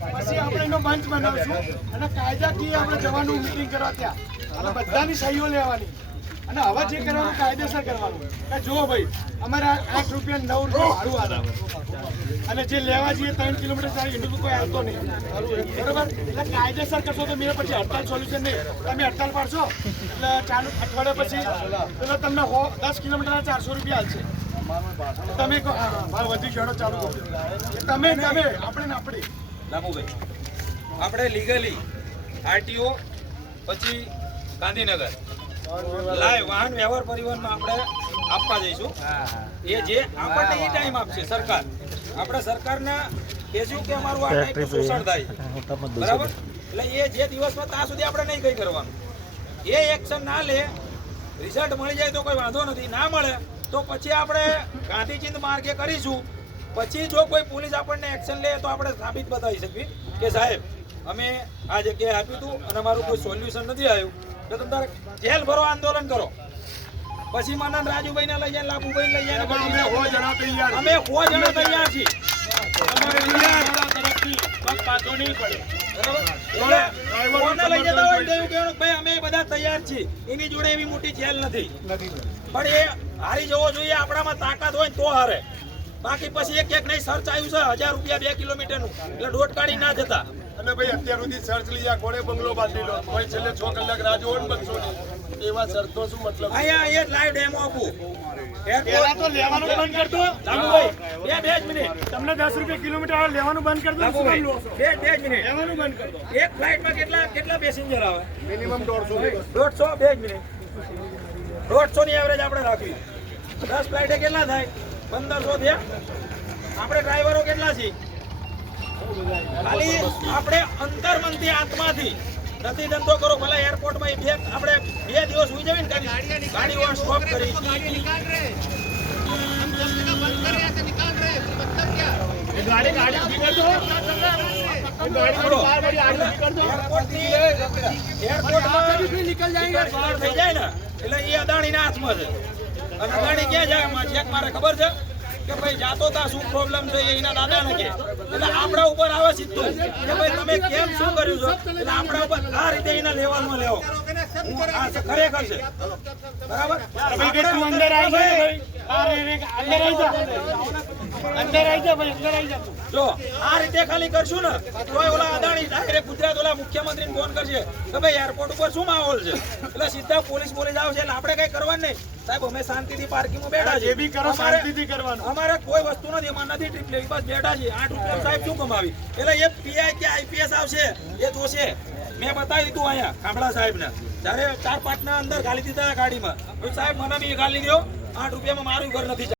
પછી આપણે એનો મંચ બનાવશું અને કાયદાકીય આપણે જવાનું મીટિંગ કરવા ત્યાં અને બધાની સહીઓ લેવાની અને હવે જે કરવાનું કાયદેસર કરવાનું કે જુઓ ભાઈ અમારે 8 રૂપિયા 9 રૂપિયા ભાડું આવે અને જે લેવા જઈએ 3 કિલોમીટર ચાલી એનું તો કોઈ આવતો નહીં બરોબર એટલે કાયદેસર કરશો તો મેં પછી હડતાલ સોલ્યુશન નહીં તમે હડતાલ પાડશો એટલે ચાલુ અઠવાડિયા પછી એટલે તમને 10 કિલોમીટરના 400 રૂપિયા હાલશે તમે કહો વધી શેડો ચાલુ કરો તમે આપણે લાભુભાઈ આપણે લીગલી આરટીઓ પછી ગાંધીનગર લાઈવ વાહન વ્યવહાર પરિવહનમાં આપણે આપવા જઈશું એ જે આપણને એ ટાઈમ આપશે સરકાર આપણે સરકારના કહેશું કે અમારું આ ટાઈપનું શોષણ થાય બરાબર એટલે એ જે દિવસમાં ત્યાં સુધી આપણે નહીં કંઈ કરવાનું એ એક્શન ના લે રિઝલ્ટ મળી જાય તો કોઈ વાંધો નથી ના મળે તો પછી આપણે ગાંધીચિંત માર્ગે કરીશું પછી જો કોઈ પોલીસ આપણને એક્શન લે તો આપણે સાબિત બતાવી શકીએ કે સાહેબ અમે આ જગ્યાએ આપ્યું હતું અને અમારું કોઈ સોલ્યુશન નથી આવ્યું તો તમે જેલ ભરો આંદોલન કરો પછી મને રાજુભાઈ ને લઈ જાય લાભુભાઈ લઈ જાય અમે 100 જણા તૈયાર છીએ અમે બધા તૈયાર છીએ એની જોડે એવી મોટી જેલ નથી પણ એ હારી જવો જોઈએ આપણામાં તાકાત હોય તો હારે બાકી પછી એક નહીં સર્ચ આવ્યું છે 1000 રૂપિયા 2 કિલોમીટરનું એટલે દોઢ કાઢી ના જતા અને ભાઈ અત્યાર સુધી સર્ચ લઈ જા કોણે બંગલો બાંધી લો કોઈ છેલ્લે 6 કલાક રાહ જોવો ને બસો એવા સર્ચનો શું મતલબ અહીંયા લાઈવ ડેમો આપું પેલા તો લેવાનું બંધ કર દો લાભુભાઈ બે જ મિનિટ તમને 10 રૂપિયા કિલોમીટર લેવાનું બંધ કર દો બે જ મિનિટ લેવાનું બંધ કર દો એક ફ્લાઇટમાં કેટલા પેસેન્જર આવે મિનિમમ 150 બે જ મિનિટ 150 ની એવરેજ આપણે રાખવી 10 ફ્લાઇટે કેટલા થાય 1500 થયા આપણે ડ્રાઈવરો કેટલા છીએ ખાલી આપણે અંતર્મનથી આત્માથી નથી ધંધો કરો ભલે એરપોર્ટમાં આપણે 2 દિવસ સુઈ જવી ને ગાડીઓ સ્ટોપ કરી થઈ જાય ને એટલે એ અદાણીના હાથમાં છે અને અદાણી ક્યાં જાય ચેક મારે ખબર છે કે ભાઈ જાતો તા શું પ્રોબ્લેમ છે એના દાદાને કે એટલે આપણા ઉપર આવે સીધું કે ભાઈ તમે કેમ શું કર્યું છો એટલે આપણા ઉપર આ રીતે એના લેવલમાં લેવો આ ખરેખર છે બરાબર અંદર આવી જા જો આ રીતે ખાલી કરશું ને તો ઓલા અદાણી ડાયરેક્ટ ગુજરાત ઓલા મુખ્યમંત્રીને ફોન કરશે કે ભાઈ એરપોર્ટ ઉપર શું માહોલ છે એટલે સીધા પોલીસ આવશે એટલે આપણે કઈ કરવાનું નહીં સાહેબ અમે શાંતિથી પાર્કિંગમાં બેઠા છીએ જે બી કરો શાંતિથી કરવાનું અમારે કોઈ વસ્તુ નથી એમાં નથી ટ્રીપ લેવી બસ બેઠા છીએ 8 રૂપિયા સાહેબ શું કમાવી એટલે એ પીઆઈ કે આઈપીએસ આવશે એ જોશે મેં બતાવી દીધું અહીંયા કામડા સાહેબને જ્યારે 4-5 ના અંદર ગાલી દીધા ગાડીમાં સાહેબ મને બી ગાલી દો 8 રૂપિયામાં મારું ઘર નથી